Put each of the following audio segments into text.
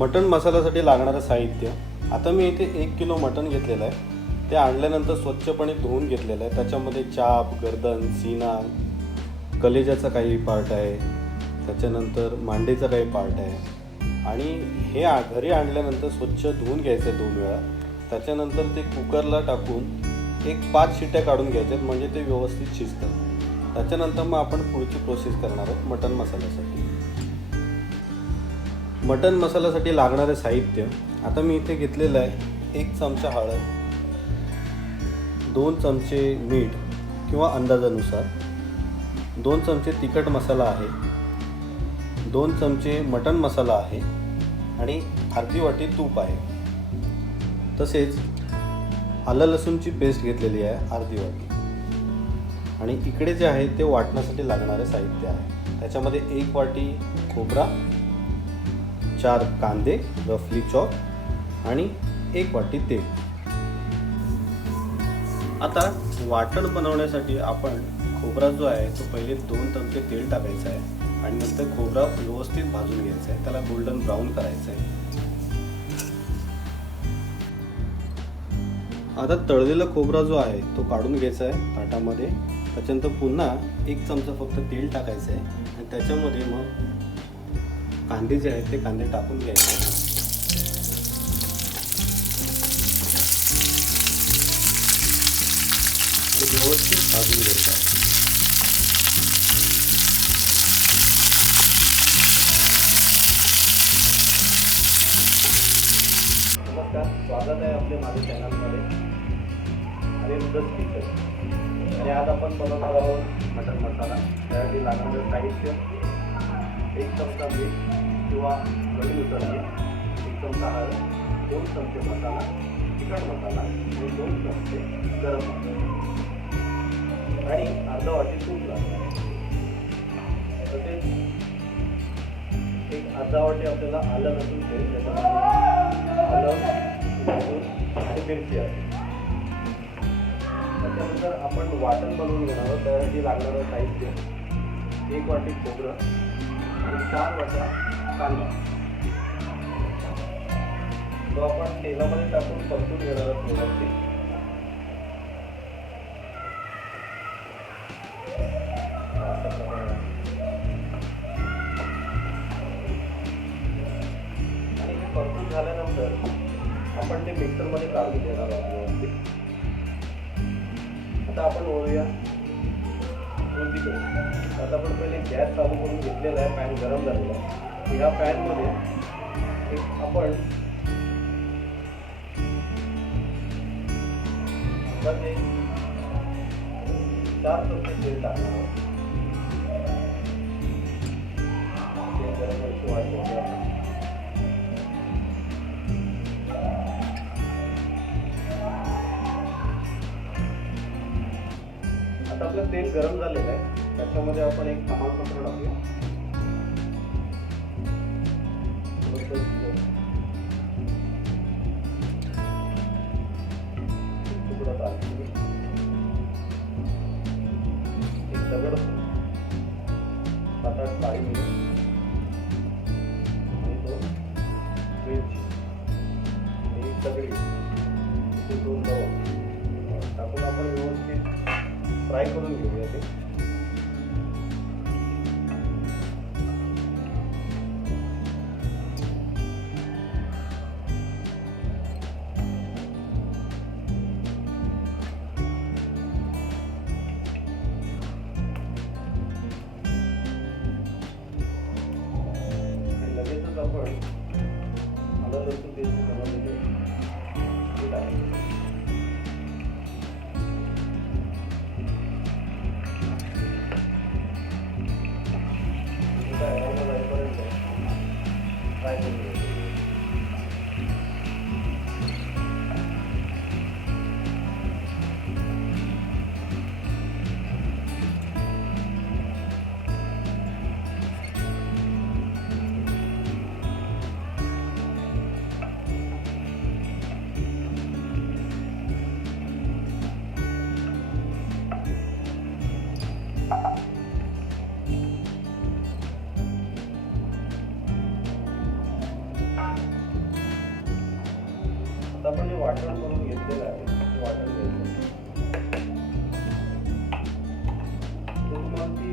मटण मसाल्यासाठी लागणारं साहित्य. आता मी इथे 1 किलो मटण घेतलेलं आहे. ते आणल्यानंतर स्वच्छपणे धुवून घेतलेलं आहे. त्याच्यामध्ये चाप, गर्दन, सीना, कलेजाचा काही पार्ट आहे, त्याच्यानंतर मांडीचा काही पार्ट आहे आणि हे घरी आणल्यानंतर स्वच्छ धुवून घ्यायचं आहे 2 वेळा. त्याच्यानंतर ते कुकरला टाकून एक 5 शिट्ट्या काढून घ्यायच्यात म्हणजे ते व्यवस्थित शिजतं. त्याच्यानंतर मग आपण पुढची प्रोसेस करणार आहोत मटण मसाल्यासाठी. मटण मसाल्यासाठी लागणारे साहित्य. आता मी इथे घेतलेलं आहे 1 चमचा हळद, 2 चमचे मीठ किंवा अंदाजानुसार, 2 चमचे तिखट मसाला आहे, 2 चमचे मटण मसाला आहे आणि अर्धी वाटी तूप आहे. तसेच आलं लसूणची पेस्ट घेतलेली आहे अर्धी वाटी. आणि इकडे जे आहे ते वाटण्यासाठी लागणारे साहित्य आहे. त्याच्यामध्ये 1 वाटी खोबरा, 4 कांदे रफली चॉप आणि 1 वाटी तेल. आता वाटण बनवण्यासाठी आपण खोबरा जो आहे तो पहिले 2 चमचे तेल टाकायचं आहे आणि नंतर खोबरा व्यवस्थित भाजून घ्यायचं आहे, त्याला गोल्डन ब्राऊन करायचं आहे. आता तळलेला खोबरा जो आहे तो काढून घ्यायचा आहे ताटामध्ये. त्याच्यानंतर पुन्हा 1 चमचा फक्त तेल टाकायचं आहे आणि त्याच्यामध्ये मग कांदे जे आहेत ते कांदे टाकून घ्यायचे आणि व्यवस्थित भाजून घ्यायचं आहे. नमस्कार, स्वागत आहे आपल्या माझ्या चॅनलमध्ये आणि आणि आज आपण बनवणार आहोत मटण मसाला. त्यासाठी लागणारं साहित्य 1 चमचा मीठ किंवा चवीनुसार मीठ, 1 चमचा हळद, 2 चमचे मसाला, तिखट मसाला आणि 2 चमचे गरम मसाला आणि अर्धा वाटी तूप लागतं. तसेच एक अर्धा वाटी आपल्याला आलं लसूण पेस्ट, त्याच्यामध्ये आलं, लसूण आणि मिरची आहे. त्याच्यानंतर आपण वाटण बनवून घेणार आहोत. त्यासाठी लागणारं साहित्य 1 वाटी खोबरं आणि 4 वाट्या कांदा, जो आपण तेलामध्ये टाकून परतून घेणार आहोत व्यवस्थित. आणि हे परतून झाल्यानंतर आपण ते मिक्सरमध्ये काढून घेणार आहोत व्यवस्थित. आता आपण वळूया कृतीकडे. आता आपण पहिले गॅस चालू करून घेतलेला आहे, पॅन गरम झालेला आहे. ह्या पॅनमध्ये आपण अंदाजे 4 चमचे तेल टाकणार आहोत. तेल गरम व्हायची वाट बघूया. आता आपलं तेल गरम झालेलं आहे. त्याच्यामध्ये आपण एक तमालपत्र टाकूया. तुकडा दालचिनी, एक दगड, 7-8 काळी मिरी आणि 2 मिरची आणि एक दगडी, 2 लवंग टाकून आपण व्यवस्थित फ्राय करून घेऊया ते. लगेचच आपण आलं लसूण पेस्ट बनवलेली आहे. फ्राय करून घेऊया. आपण जे वाटण करून घेतलेलं आहे ते वाटण घ्यायचं. तुम्हाला ती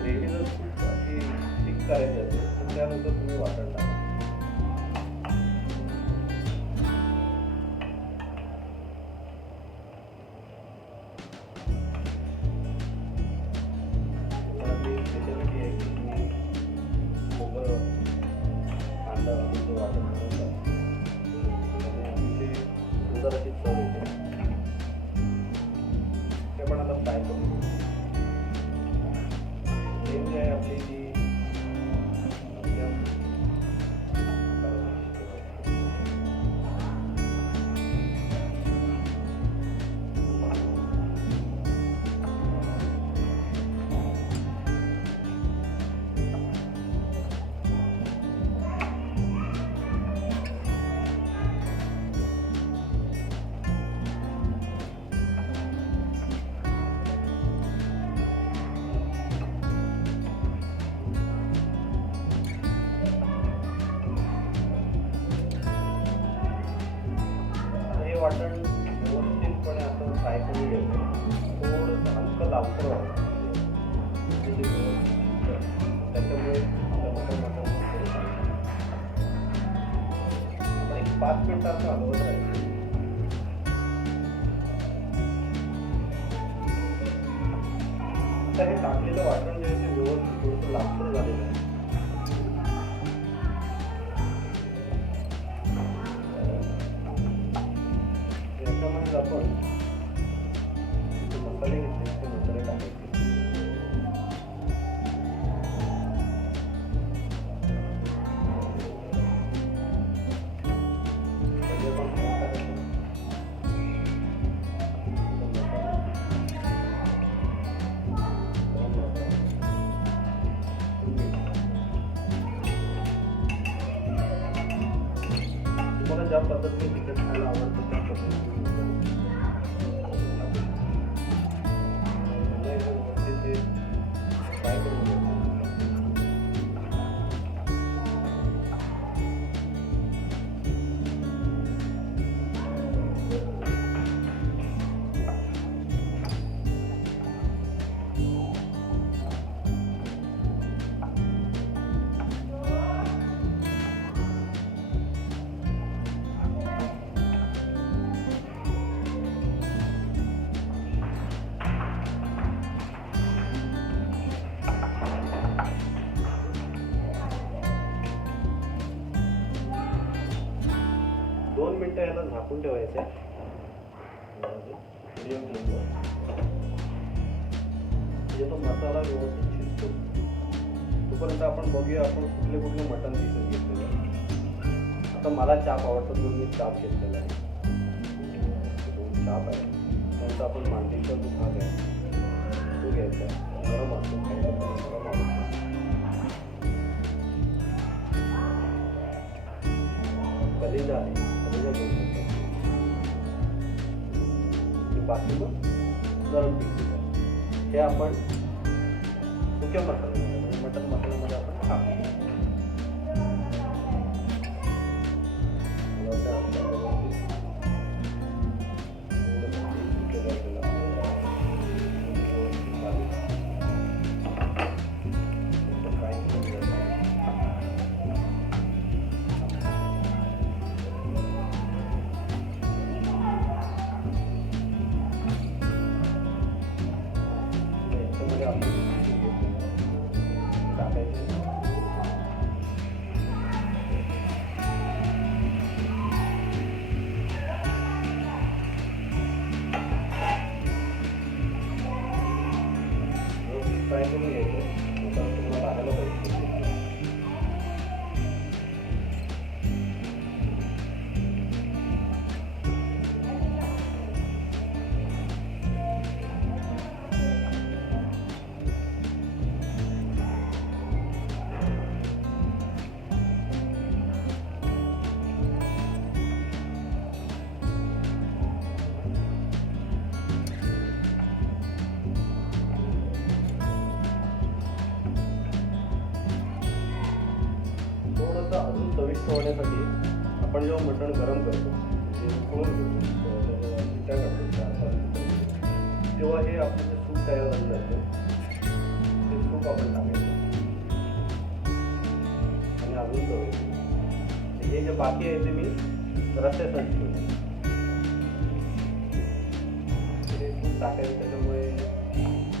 ग्रेव्ही जर खूप अशी थिक करायची असेल तर त्यानुसार तुम्ही वाटण टाका. स्पेशालिटी आहे की तुम्ही खोबरं कांदा घालून जो वाटण बनवतात त्याने अतिशय सुंदर अशी चव येते. ते पण आता फ्राय करून घेऊ. नेम जे आहे आपली जी वाटण व्यवस्थितपणे असं फ्राय करून घ्यायचं. थोडंसं हलकं लालसर व्हावं त्याच्यामुळे आपलं मटण आपण एक 5 मिनिटं असं हलवत राहायचं. आता हे टाकलेलं वाटण जे आहे ते व्यवस्थित थोडंसं लालसर झालेलं आहे. आपण मसाले घेतले ते मसाले टाकायचे. तुम्हाला ज्या पद्धतीने तिखट खायला आवडतं त्या पद्धतीने फ्राय करून घ्यायचं. दोन मिनिटं याला झाकून ठेवायचं आहे. म्हणजे तो मसाला व्यवस्थित शिजतो. तोपर्यंत आपण बघूया आपण कुठले कुठले मटण पीसेस घेतलेले आहे. आता मला चाप आवडतो म्हणून मी चाप घेतलेला आहे. 2 चाप आहे. त्यांचा आपण मांडीचा जो भाग आहे तो घ्यायचा आहे. गरम असतो खायला गरम आवडतो. कलेजा आहे. बाकी मग गरम पीसेस आहे. हे आपण सुक्या मसाल्यामध्ये म्हणजे मटन मसाल्यामध्ये आपण टाकतो. फ्राय करून घ्यायचं. तुम्हाला बघायला पाहिजे. अजून चविष्ट होण्यासाठी आपण जेव्हा मटण गरम करतो म्हणजे उकळून घेतो त्याला शिट्ट्या काढतो 4-5 शिट्ट्या, तेव्हा हे आपलं जे सूप तयार झालेलं असतं ते सूप आपण टाकायचं आणि अजून तळायचं. हे जे बाकी आहे ते मी रस्त्यासाठी ठेवतो. ते सूप टाकायचं त्याच्यामुळे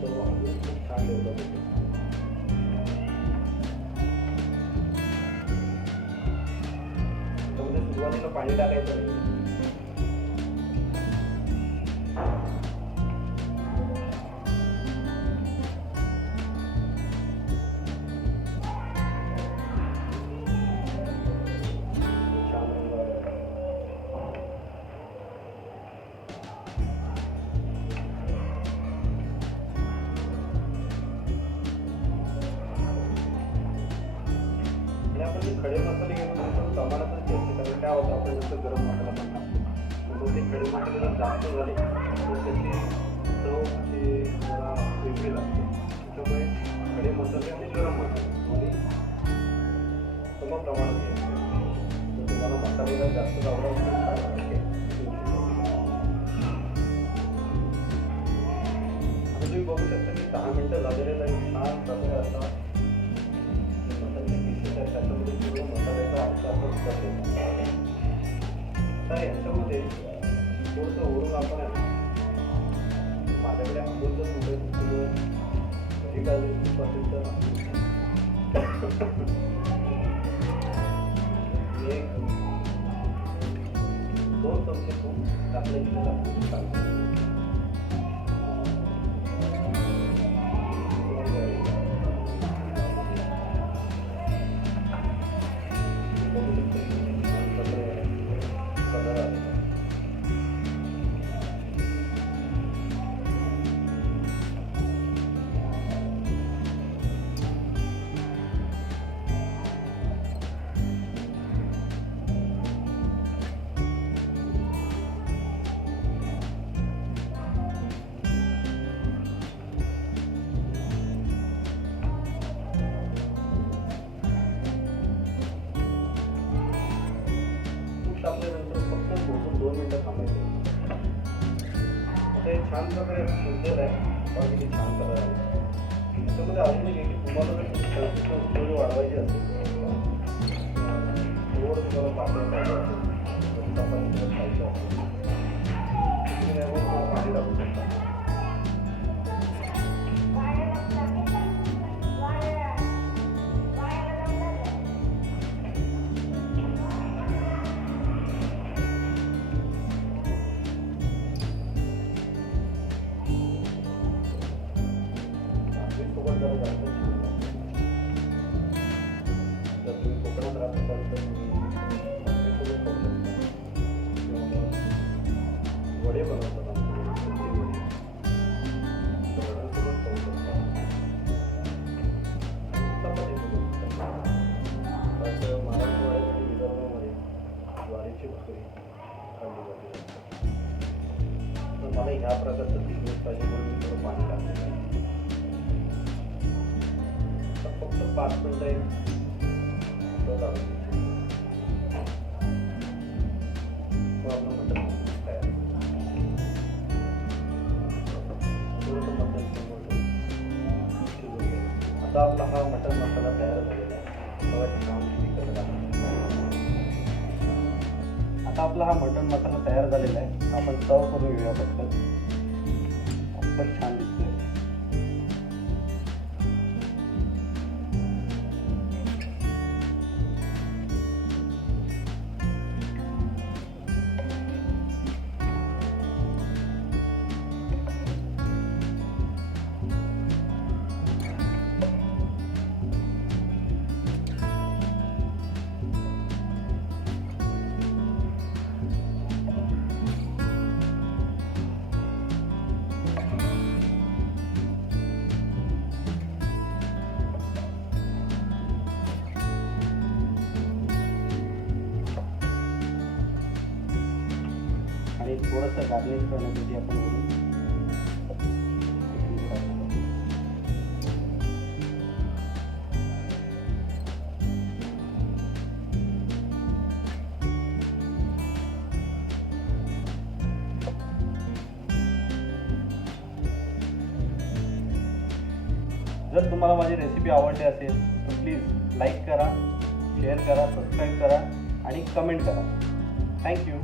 तो अजून खूप छान डेव्हलप होतो. त्यामध्ये सुरुवातीला पाणी टाकायचं नाही. आपण जे खडे मसाले घेतो ते प्रमाणातच घ्यायचे, कारण काय होतं आपण जसं गरम मसाला पण टाकतो तर ते खडे मसाले जर जास्त झाले तर त्याची चव अशी जरा वेगळी लागते. त्याच्यामुळे खडे मसाले आणि गरम मसाले दोन्ही सम प्रमाणात घ्यायचे. जर तुम्हाला मसालेदार जास्त आवडत असेल तर आता तुम्ही बघू शकता की 10 मिनटं झालेलं आहे. छान प्रकारे असा त्याच्यामध्ये पूर्ण मसाल्याचा आता याच्यामध्ये थोडंसं ओढून आपण माझ्याकडे अमूलचं दूध घरी काढले खूप असेल तर मी 2 चमचे तूप टाकले. टाकल्यानंतर फक्त 2 मिनिटं थांबायचं. आता हे छान प्रकारे शिजलेलं आहे. बघा किती छान कलर आहे. त्याच्यामध्ये अजून एक की तुम्हाला जर थोडी वाढवायची असेल थोडं तुम्हाला पातळ पाहिजे असेल चपाती खायचं असेल तुम्ही त्यावर पाणी टाकू शकता. जर तुम्ही कोकणात राहत असाल तर तुम्ही खाऊ शकता. वडे बनवतात आमच्याकडे वड्यांसोबत खाऊ शकता. चपाती असं महाराष्ट्रामध्ये आणि विदर्भामध्ये ज्वारीची भाकरी खाल्ली जाते. तर मला ह्या प्रकारचं थिकनेस पाहिजे म्हणून मी थोडं पाणी टाकलेलं आहे. फक्त 5 मिनिटं आता आपला हा मटन मसाला तयार झालेला आहे. आता आपला हा मटन मसाला तयार झालेला आहे. आपण सर्व करून घेऊया पटकन. खूपच छान दिसतोय. आणि थोडंसं गार्निश करण्यासाठी आपण जर तुम्हाला माझी रेसिपी आवडली असेल तर प्लीज लाईक करा, शेअर करा, सबस्क्राईब करा आणि कमेंट करा. थँक्यू.